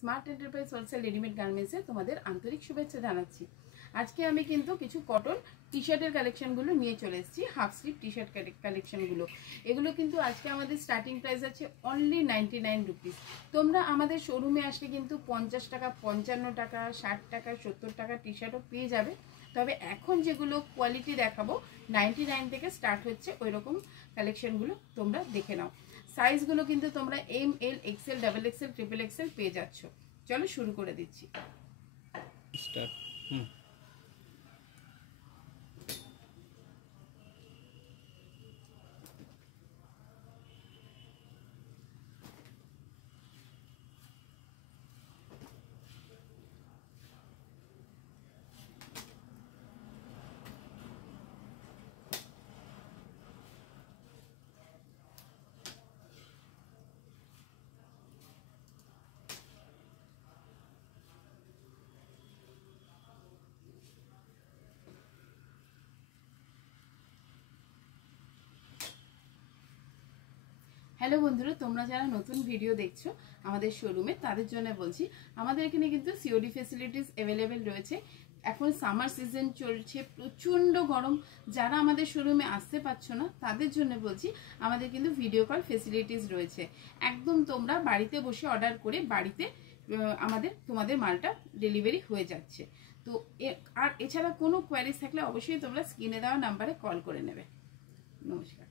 Smart enterprise wholesale readymade গার্মেন্টসে তোমাদের আন্তরিক শুভেচ্ছা জানাচ্ছি। আজকে আমি কিন্তু কিছু কটন টি শার্টের কালেকশনগুলো নিয়ে চলে এসেছি, হাফ স্লিভ টি শার্ট কালেকশনগুলো। এগুলো কিন্তু আজকে আমাদের স্টার্টিং প্রাইস আছে অনলি 99 রুপিস। তোমরা আমাদের শোরুমে আসলে কিন্তু 50 টাকা, 55 টাকা, 60 টাকা, 70 টাকা টি শার্টও পেয়ে যাবে। তবে এখন যেগুলো কোয়ালিটি দেখাবো 99 থেকে স্টার্ট হচ্ছে, ওই রকম কালেকশনগুলো তোমরা দেখে নাও। সাইজগুলো কিন্তু তোমরা M, L, XL, double XL, triple XL পেয়ে যাচ্ছ। চলো শুরু করে দিচ্ছি। হ্যালো বন্ধুরা, তোমরা যারা নতুন ভিডিও দেখছো আমাদের শোরুমে, তাদের জন্য বলছি আমাদের এখানে কিন্তু সিওডি ফেসিলিটিস অ্যাভেলেবেল রয়েছে। এখন সামার সিজন চলছে, প্রচণ্ড গরম। যারা আমাদের শোরুমে আসতে পারছো না তাদের জন্য বলছি আমাদের কিন্তু ভিডিও কল ফেসিলিটিস রয়েছে। একদম তোমরা বাড়িতে বসে অর্ডার করে বাড়িতে তোমাদের মালটা ডেলিভারি হয়ে যাচ্ছে। তো আর এছাড়া কোনো কোয়ারিজ থাকলে অবশ্যই তোমরা স্ক্রিনে দেওয়া নাম্বারে কল করে নেবে। নমস্কার।